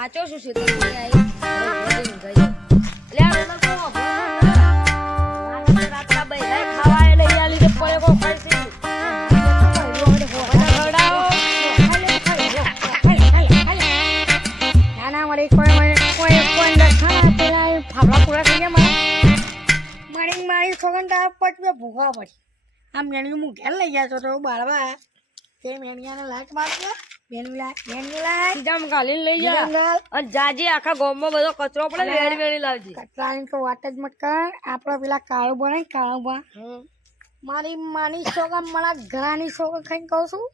સાચો શું છે? તો પડે કો ખાઈ છે. મને હડાવો. ના ના મારી કોઈ મને કોઈ કોઈ લખાણા પેલા એ ફાફડા પૂરા થઈ ગયા મારા. મારી મારી છોકરાને તારા પચ બે ભૂખવા પડી. આ મેણિયું હું લઈ ગયા તો બાળવા. તે મેણિયાને લાટ મારજો મેણિયું લાટ મેણિયું લાટ સીધામાં ઘાલીને લઈ જા. અને જાજી આખા ગામમાં બધો કચરો પડે ને વેડી વેડી લાવજી. તો વાત જ મત કર. આપણે પેલા કાળું બને કાળું બા મારી માની છોકરા મારા ઘરાની છોકરા ખાઈને કહું છું.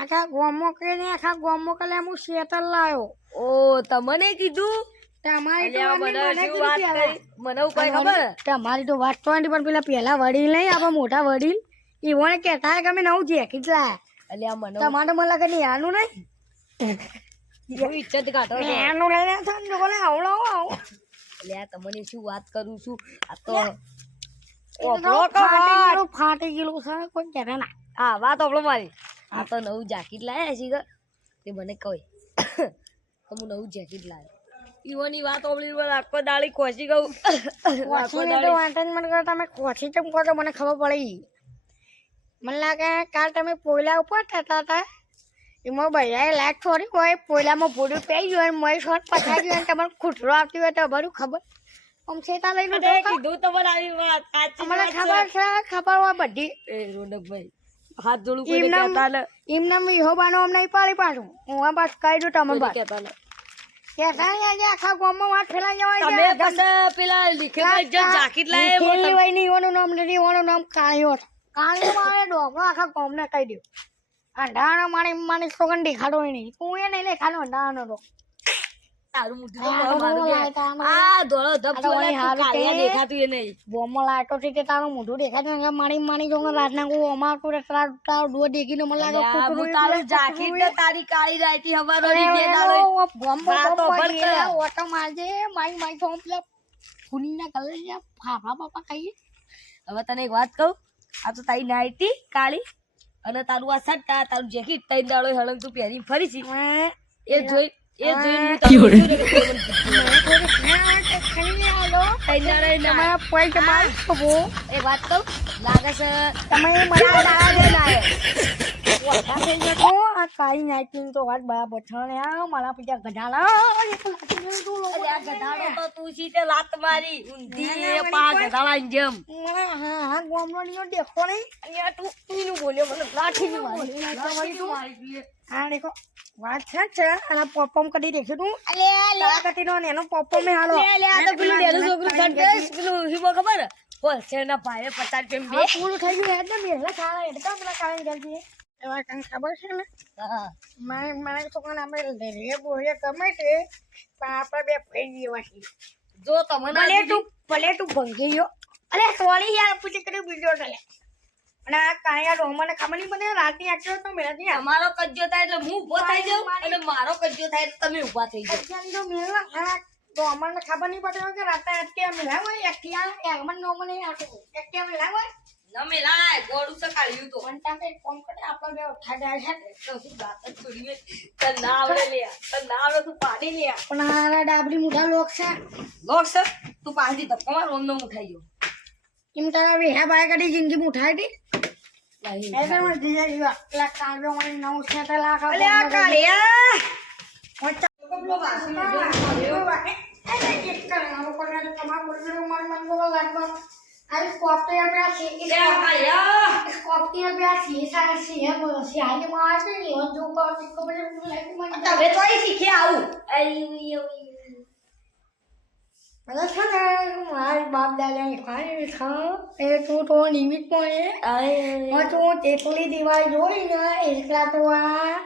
આખા ગોમો કરીને આખા ગોમો કરે હું શેતર લાવ્યો ઓ તમને કીધું? તમારી તો મને ખબર? તમારી તો વાત તો પણ પેલા પેલા વડીલ નહીં આપણે મોટા વડીલ. ઈવોને કહેતા કે અમે નવું જેકેટ લાયા અલ્યા મને તમારે મને લાગે નહીં આનું નહીં? ઇજ્જત કાઢો. લઈને આવો અલ્યા તમને શું વાત કરું છું? આ તો ફાટી ગયેલું છે કોઈ કહેતા ના. હા વાત ઓભળો મારી. આ તો નવું જાકીટ લાયા છે કે તે મને કહી. હું નવું જેકેટ લાવ્યો ઈવોની વાત મને આખો દાળી ખોસી ગયું. આખો તો જ મને તમે ખોસી ચમ કહો તો મને ખબર પડી. મને લાગે કાલ તમે પોયલા ઉપર થતા હતા. એમાં બધા લાઈટ છોડી હોય પોયલામાં ભૂડું પી ગયું અને મોય શોટ પછાઈ ગયું અને તમારે ખૂટરો આવતી હોય તો અમારું ખબર. આમ છેતા લઈને અરે કીધું તમને આવી વાત સાચી મને ખબર છે ખબર હોય બધી. એ રોનકભાઈ હાથ જોડું કોઈ કહેતા ને એમને વિહો અમને પાડી પાડું. હું બસ કહી દઉં તમે બસ. કહેતા ને. આખા ગામમાં વાત ફેલાઈ જવાય તમે પેલા લીખેલા જાકીટ લાયા નામ નથી ઈવાનું નામ કાળીઓ છે. કાળીઓ મારે ડોગો આખા કોમને કહી દઉં. અંધારાનો માણી માણી સોગન દેખાડો એની. નહીં હું એ નહીં દેખાડો અંધારાનો તો તારું મોઢું આ ધોળો કાળિયા દેખાતું એ નહીં. તે તારું મોઢું દેખાતું રાતના તારું તારું ડોહ દેખીને મને લાગે એટલે તારું કાળી હવારો ની બે દાડો પણ. ઓટો મારજે પેલા ફૂનીના કલર છે ફાફા બાપા ખાઈએ. હવે તને એક વાત કહું? આ તો તારી નાઈટી કાળી. અને તારું આ સટ્ટા તારું જેકેટ તઈ દાડો હળંગ તું પહેરી ફરી છી એ જોઈ એ જોઈને હું તને પૂછ્યું ને કે તું મને પૂછ્યું. થોડી ના કે ખાઈ લે આલો તઈ દાડે ના તમારા પોઈન્ટ માર ખબો એક વાત કહું લાગે છે તમે મને લાગે દાડા જઈને આયો. ઓછા થઈ જતો આ કાળી નાઈટી તો વાત બરાબર છે. ને મારા પિતા ગધાડા ગધાડો તો તું તે લાત મારી. ઊંધી એ પા ગધાડાની જેમ. હા હા ગોમનો નિયો દેખો નહીં. અહીંયા તું ઈનું બોલ્યો મને લાઠીનું લાઠીનું મારી દીએ. આ દેખો વાત છે છે. અને પોપમ કરી દેખ્યું તું? તારા કટીનો ને એનો પોપમ એ હાલો. લે લે આ તો પેલું ડેલું છોકરું ખડકેશ, પેલું હિમો ખબર? હોલસેલ ના ભાવે પચાસ રૂપિયા પૂરું થઈ ગયું ને? મેલા ખાવા હેડ કા પેલા ખાવા જલ્દી. એવા કંઈ ખબર છે ને? હા. મારે મારે છોકરાને આપણે રે બોલે ગમે છે પણ આપણે બે ફરી જેવા છીએ. જો તમને ભલે તું ભલે તું ભંગી ગયો. અરે સોરી યાર પૂછી કરી બીજો ચાલે અને આ કાયા રોમને ખબર નહીં પડે રાતની આટલો તો મેળા નહીં તમારો કજ્જો થાય એટલે હું ઊભો થઈ જાઉં અને મારો કજ્જો થાય એટલે તમે ઊભા થઈ જાઓ. મેળા તો અમને ખબર નહીં પડે કે રાતે અટકે મેળા હોય એકઠી એમન નો મને આટલું એકઠી મેળા હોય. ન મેલાય ગોળું તો કાઢ્યું તો પણ ફોન કરે આપણે બે ઉઠા જાય છે તો શું વાત જ છોડી મેં. ના આવડે લે તને ના આવડે તું પાડી લે પણ આ ડાબડી મુઠા લોક છે લોક સર તું પાડી ધક્કો માર ઓમ નો ઉઠાઈ ગયો એમ તારા વેહા બાય કાઢી જિંદગી મુઠાઈ દી નહીં. એટલે મને જીજા જીવા પેલા કાળજો મને નવ છે તે લાખ અલે આ કાળિયા લે આ કાળિયા તમે તો અહીં શીખી આવું બાપ દાદાની ખાઈ ખાઉં એ તું તો નિમિત્ત પણ એ તું તેટલી દિવાળી જોઈ ને એટલા તો આ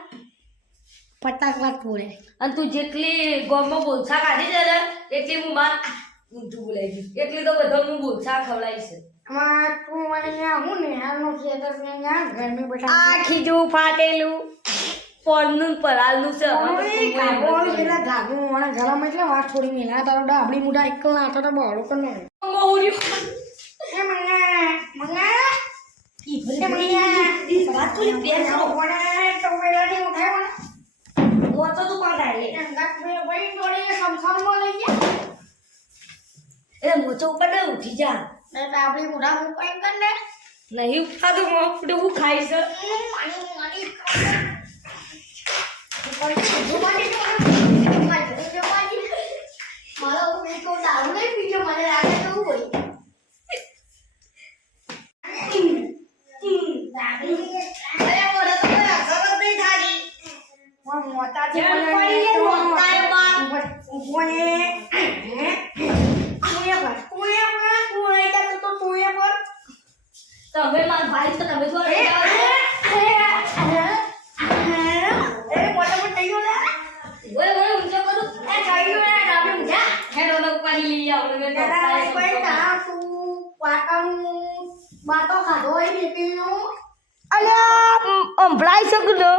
ફટાકડા પૂરે અને તું જેટલી ગોમમાં બોલસા કાઢી છે ને એટલી હું માર ઊંધું બોલાઈ ગયું એટલી તો બધો હું બોલસા ખવડાવીશ આમાં તું મને અહીંયા હું ને? હાલનું ખેતર ને અહીંયા ઘરની બેઠા આ ખીજું ફાટેલું. ફોનનું પરાલનું છે હવે. તો તું મને મને ગરમ એટલે વાત થોડી મિલા તારો ડાબડી મુઢા એક નાતો તો બહાર કર નો. એ મંગા મંગા. ઈ ભલે વાત બેસ કરો. મને તો ઉઠાયો મોચો તું કોણ થાય અંગાત બે ભાઈ જોડે લઈ ગયા. એ મોચો ઉપર ને ઉઠી જા ને તો આપણી ઉડા ઉપાય કર ને નહીં ઉઠાતું મોફડે હું ખાઈશ મારી મારી મારો પેટો દારૂ નહીં પીજો મને લાગે તો એવું હોય મોટા તમે મારા ભાઈ તો તમે તો બોલે બોલે ઊંચો કરું હેડો લોક પાડી લઈ આવો ને વાતો ખાધો હોય બેટીનો અલ્યા અંભળાઈ શકું તો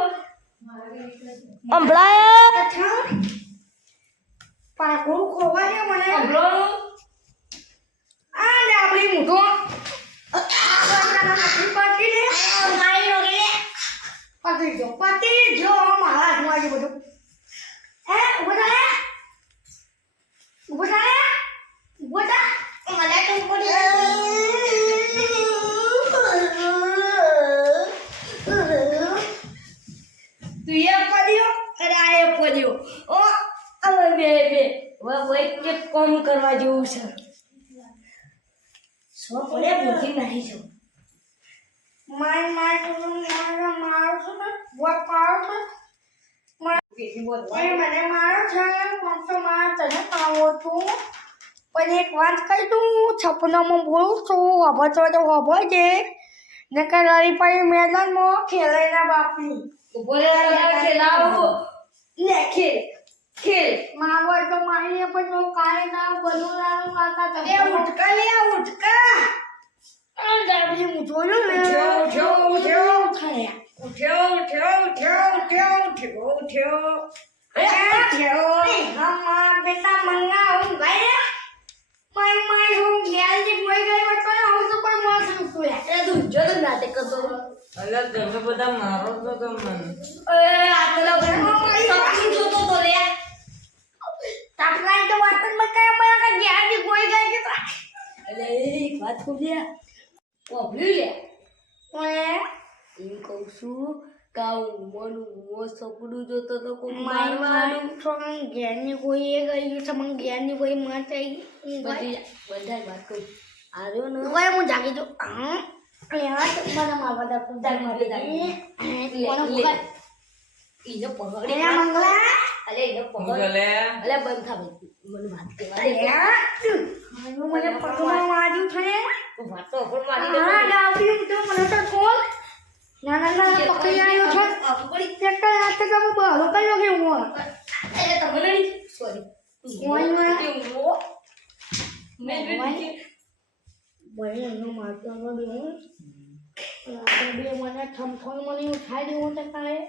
અંભળાય પાકું ખોવા છે મને અંભળો આ ને આપણી મૂઠો પતી જો પતી જો મારા હાથમાં છે બધું. હે ઊભો થા ઊભો થા ઊભો થા. મને તો તું એ પડ્યો અને આ એ પડ્યો. ઓ હવે બે બે. હવે કોમ કરવા જેવું છે. સો પડે બુદ્ધિ નહીં છો માર માર માર માર farm? ને મને મારો છે. પણ તો માર તને પાવો છું. પણ એક વાત કહી દઉં. છપનામાં બોલું છું. હવે તો તો હબો છે. નકર લડી પડી મેદાનમાં ખેલાઈના બાપની. ખેલાવો. લે ખેલ. ખેલ. માવો તો મારીને પણ તો કાંઈ ના બધું નાનું કાકા તમે. ઉઠકા લે ઉઠકા. દાબી હું જોયું ને. ઉઠ્યો, ઉઠ્યો, ઉઠ્યો. ઉઠાયા. ઉઠ્યો ઉઠ્યો ઉઠ્યો. ઉઠ્યો ઉઠ્યો. ઉઠ્યો ઉઠ્યો. બેટા મંગા હું ગયા માય માય હું ગયા જે કોઈ ગયો તો હું તો કોઈ મોસનું એ તું જો તો નાટક કરતો અલા તમે બધા મારો છો તમને એ આ તો લા સપનું જોતો તો લે. તાપના તો વાત કે જે કોઈ કે અલે કહું લે કોભલ્યું લે. ઓએ એમ કહું છું કાઉ મનું મો સપડું જોતો તો કોઈ મારવાનું. છોકરા ઘેરની કોઈ એ ગયું છે મને ઘેરની કોઈ આવી બધી બધા વાત કહું આવ્યો ને? કોઈ હું જાગી દઉં હા મને મારવા દા કુદાર મારી લે. ઈને પકડી મંગલા? અલે ઈને હું પકડ અલે બંધ થા મને વાત કરવા દે. મને પકડવા વાજ્યું છે. વાતો પણ મારી દે હા મને. તો ખોલ ના ના ના પકડી આવ્યો છે. એક હાથે તો હું બહાર કયો કે હું એટલે તમને નહીં સોરી ઓય. મેં ઓય. ભાઈ એનો મારતો દે આપણે બે મને થમથમ મને ઉઠાઈ દેવું તો કાંઈ.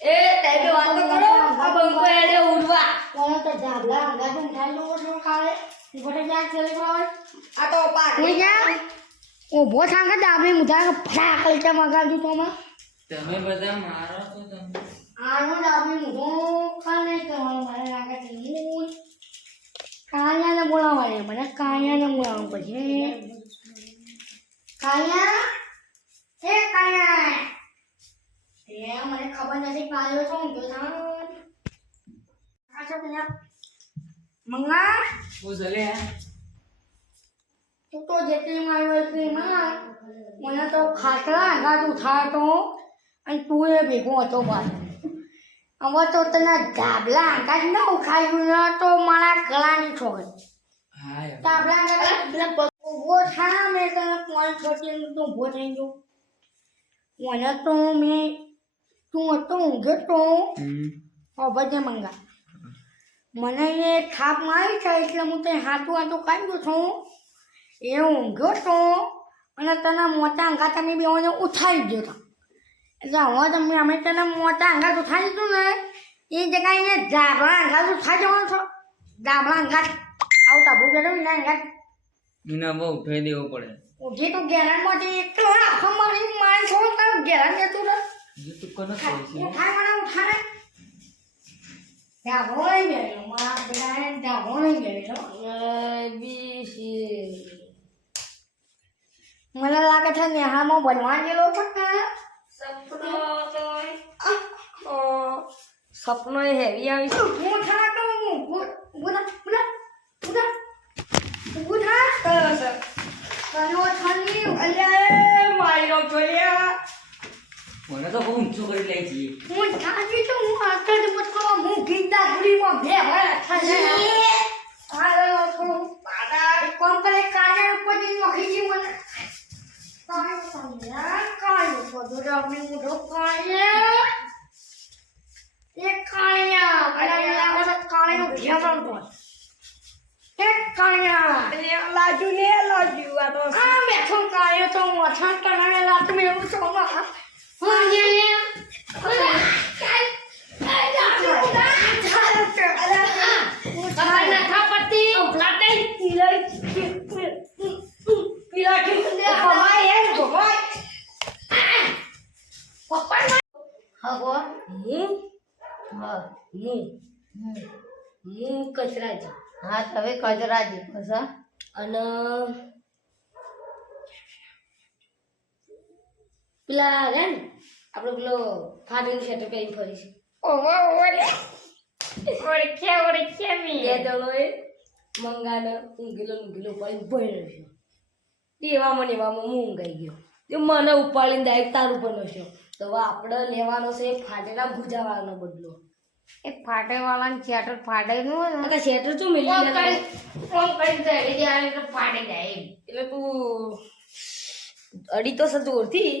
એ ટાઈપે વાત તો કરો. આ બંકો એડે ઉડવા. મને તો ધાબલા અંગા તો ઉઠાઈ દેવું તો કાંઈ. ગોટે ક્યાં ચલી ગયો આ તો હું ક્યાં? ઊભો થાંગે આપણે મુધા ફટાક લઈને મગાવજો તો માં તમે બધા મારો છો તમે? આનો ડાબલી મુધો કાલે કરવાનો મને લાગે છે હું કાયાને બોલાવવા મને કાયાને બોલાવવું પછી કાયા હે કાયા એ મને ખબર નથી કાયો છો ઊંધો છો મંગા? હું ગલે તું તો જેટલી માર્યો એટલી માર મને તો ખાટલા આઘાત ઉઠાડતો અને તું એ ભેગો હતો પાછો. હવે તો તને ધાબલા આઘાત ન ઉખાડ્યું ન તો મારા ગળાની છોકરી. ધાબલા આઘાત પેલા થા મેં તને કોણ છોટી તું ઊભો થઈ ગયો. મને તો મેં તું હતો ઊંઘો તો. હવે જે મંગા. મને એ થાપ મારી છે એટલે હું તે હાથું હાથું કાઢ્યું છું. એ ઊંઘ્યો તો અને તને મોટા અંગા તમે બેઓને ઉઠાવી ગયો હતો એટલે હવે તમે અમે તને મોટા અંગાત ઉઠાવી દીધું ને એ જગ્યાએ એને ધાબળા અંગાત ઉઠાવી જવાનો છો ધાબળા અંગાત આવું ટાબુ બેઠો ને અંગાત એના બહુ ઉઠાઈ દેવો પડે. ઉઠી તો ગેરાનમાંથી એકલો આખો મારી મારે છો તાર ગેરાન જતું રહે. ઉઠાય મને ઉઠાય ડાભો નહીં મેળ્યો મારા બેટાએ ડાભો નહીં મેળ્યો A, છે નેહામાં બનવા જેલો છે કે સપનો તો આખો સપનો એ હેવી આવી છે. હું થા તો હું ઉડા ઉડા ઉડા કયો છે કયો થાની અલ્યા મારી નો જોયા. મને તો બહુ ઊંચો કરી લે છે. હું થાકી તો હું આગળ મત કરો હું ગીતા ગુડીમાં બે હોય થાને આ તો પાડા કોમ કરે કાને ઉપરની નોખી જી મને કાય સમયા કાય બધું રામી મુઢો કાય એક કાળિયા કાળિયા લાગે તો કાળિયો ઘેરણ તો એક કાળિયા અલ્યા લાજુ ને લાજુ આ તો આ બેઠો કાળિયો તો મથાણ ટણાને લાત મેળું તો માં હા લે લે હું હા હું હું કચરાજી હા તમે કજરાજી. બસ અને પેલા રે ને આપણે પેલો ફાટીનું શર્ટ પહેરી ફરીશું બે દળોએ મંગાને ઊંઘેલો ઊંઘેલો પડી ભણ્યો છે. દેવા મને એવામાં હું ઊંઘાઈ ગયો. તે મને ઉપાડીને ડાયરેક્ટ તારું પણ નસ્યો તો આપણે લેવાનો છે ફાટેલા ભૂજાવાનો બદલો. એ ફાટે વાળાને ચેટર ફાટે નું? હોય ને શેટર શું મિલી ફોન કરી ફોન કરી ચડી જાય એટલે ફાટી જાય એટલે તું અડી તો સજોરથી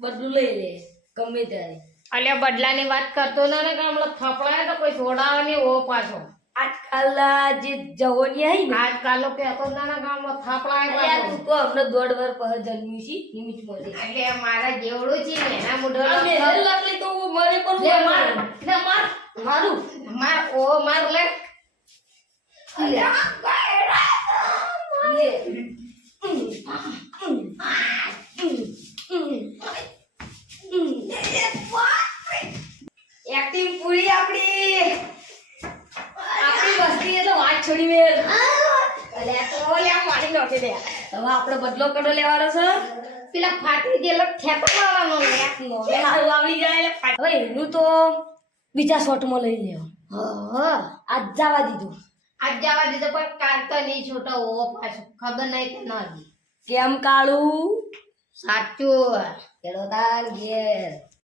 બદલું લઈ લે ગમે ત્યારે. અલ્યા બદલાની વાત કરતો ના ને કે હમણાં થપડાય તો કોઈ છોડાવે નહીં ઓ પાછો. આજકાલ જે જવાની આવી ને કહેતો જ ના ને કે હમણાં થપડાય અલ્યા તું તો અમને દોઢ વર પહેલા જન્મી છે નિમિત મળે. એટલે મારા જેવડું છે ને એના મુઢો અમે હલ લાગલી તો મને પણ માર માર. મારું માર ઓ માર લે. લે. એક્ટિંગ પૂરી આપણી. આપણી વસ્તી એટલે વાત છોડી મેં અલ્યા તો લ્યા મારી નોખી દે હવે આપણે બદલો કડો લેવાનો છે. પેલા ફાટી ગયેલો ઠેકો વાળાનો લે આવડી જાય એટલે હવે એનું તો બીજા શોર્ટમાં લઈ લેવા. હા. આજ જવા દીધું. આજ જવા દીધો પણ કાલ તો નહીં છોટો હોવો પાછો ખબર નહીં તો ન કેમ કાળું? સાચું. કેડો તાર ઘેર.